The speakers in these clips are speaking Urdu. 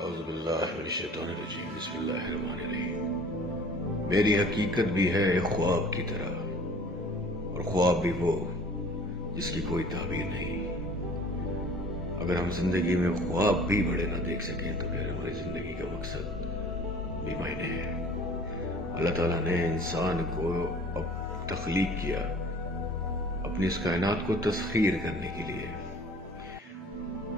اعوذ باللہ من الشیطان الرجیم، بسم اللہ الرحمن الرحیم۔ میری حقیقت بھی ہے ایک خواب کی طرح، اور خواب بھی وہ جس کی کوئی تعبیر نہیں۔ اگر ہم زندگی میں خواب بھی بڑے نہ دیکھ سکیں تو پھر ہماری زندگی کا مقصد بھی معنی ہے۔ اللہ تعالیٰ نے انسان کو اب تخلیق کیا اپنی اس کائنات کو تسخیر کرنے کے لیے۔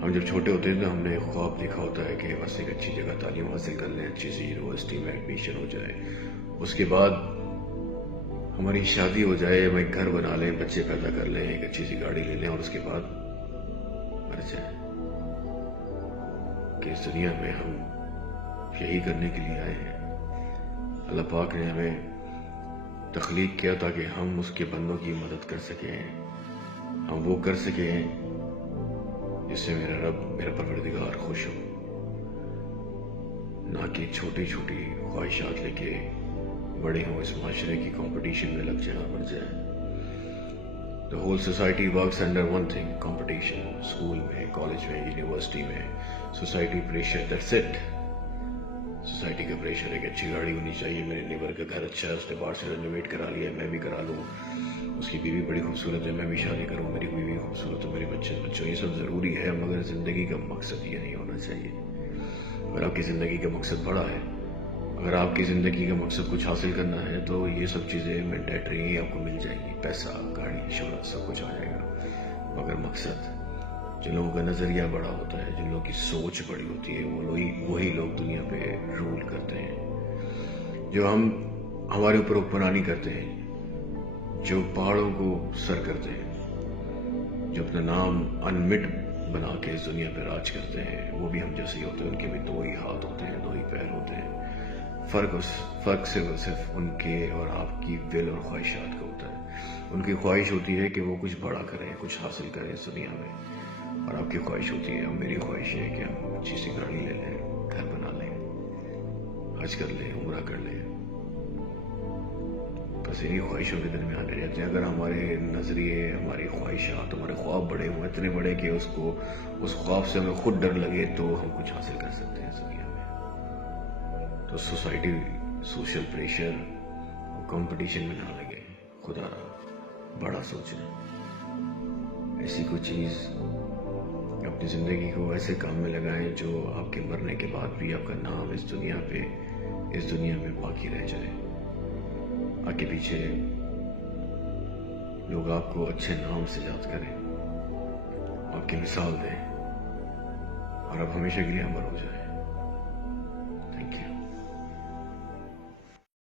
ہم جب چھوٹے ہوتے ہیں تو ہم نے خواب دیکھا ہوتا ہے کہ بس ایک اچھی جگہ تعلیم حاصل کر لیں، اچھی سی یونیورسٹی میں ایڈمیشن ہو جائے، اس کے بعد ہماری شادی ہو جائے، ہم ایک گھر بنا لیں، بچے پیدا کر لیں، ایک اچھی سی گاڑی لے لیں، اور اس کے بعد مر جائیں۔ کہ اس دنیا میں ہم یہی کرنے کے لیے آئے ہیں۔ اللہ پاک نے ہمیں تخلیق کیا تاکہ ہم اس کے بندوں کی مدد کر سکیں، ہم وہ کر سکیں جس سے میرا رب، میرا پروردگار خوش ہو، نہ کہ چھوٹی چھوٹی خواہشات لے کے بڑے ہوں اس معاشرے کی کمپٹیشن میں لگ جائیں، مر جائیں۔ The whole society works under one thing: competition. School میں، کالج میں، یونیورسٹی میں society pressure, that's it۔ Society کا پریشر ہے کہ اچھی گاڑی ہونی چاہیے، میرے نیبر کا گھر اچھا ہے، اس نے باہر سے رینوویٹ کرا لیا ہے، میں بھی کرا لوں، اس کی بیوی بڑی خوبصورت ہے، میں بھی شادی کروں، میری بیوی خوبصورت ہے، میرے بچوں، یہ سب ضروری ہے، مگر زندگی کا مقصد یہ نہیں ہونا چاہیے۔ اگر آپ کی زندگی کا مقصد بڑا ہے، اگر آپ کی زندگی کا مقصد کچھ حاصل کرنا ہے تو یہ سب چیزیں مینڈیٹری ہی آپ کو مل جائیں گی، پیسہ، گاڑی، شہرت، سب کچھ آ جائے گا۔ مگر مقصد، جن لوگوں کا نظریہ بڑا ہوتا ہے، جن لوگوں کی سوچ بڑی ہوتی ہے، وہی لوگ دنیا پہ رول کرتے ہیں۔ جو ہمارے اوپر حکمرانی کرتے ہیں، جو پہاڑوں کو سر کرتے ہیں، جو اپنا نام انمٹ بنا کے اس دنیا پہ راج کرتے ہیں، وہ بھی ہم جیسے ہی ہوتے ہیں۔ ان کے بھی دو ہی ہاتھ ہوتے ہیں، دو ہی پیر ہوتے ہیں۔ فرق صرف ان کے اور آپ کی دل اور خواہشات کا ہوتا ہے۔ ان کی خواہش ہوتی ہے کہ وہ کچھ بڑا کریں، کچھ حاصل کریں اس دنیا میں، اور آپ کی خواہش ہوتی ہے، اور میری خواہش ہے کہ ہم اچھی سی گاڑی لے لیں، گھر بنا لیں، حج کر لیں، عمرہ کر لیں۔ بس انہی خواہشوں کے درمیان رہ جاتے ہیں۔ اگر ہمارے نظریے، ہماری خواہشات، ہمارے خواب بڑے ہوں، اتنے بڑے کہ اس خواب سے ہمیں خود ڈر لگے، تو ہم کچھ حاصل کر سکتے ہیں اس دنیا میں۔ تو سوسائٹی، سوشل پریشر، کمپٹیشن میں نہ لگے، خدا بڑا سوچیں۔ ایسی کوئی چیز اپنی زندگی کو ایسے کام میں لگائیں جو آپ کے مرنے کے بعد بھی آپ کا نام اس دنیا میں باقی رہ جائے۔ آگے پیچھے لوگ آپ کو اچھے نام سے یاد کریں، آپ کی مثال دیں، اور آپ ہمیشہ کے لیے امر ہو جائیں۔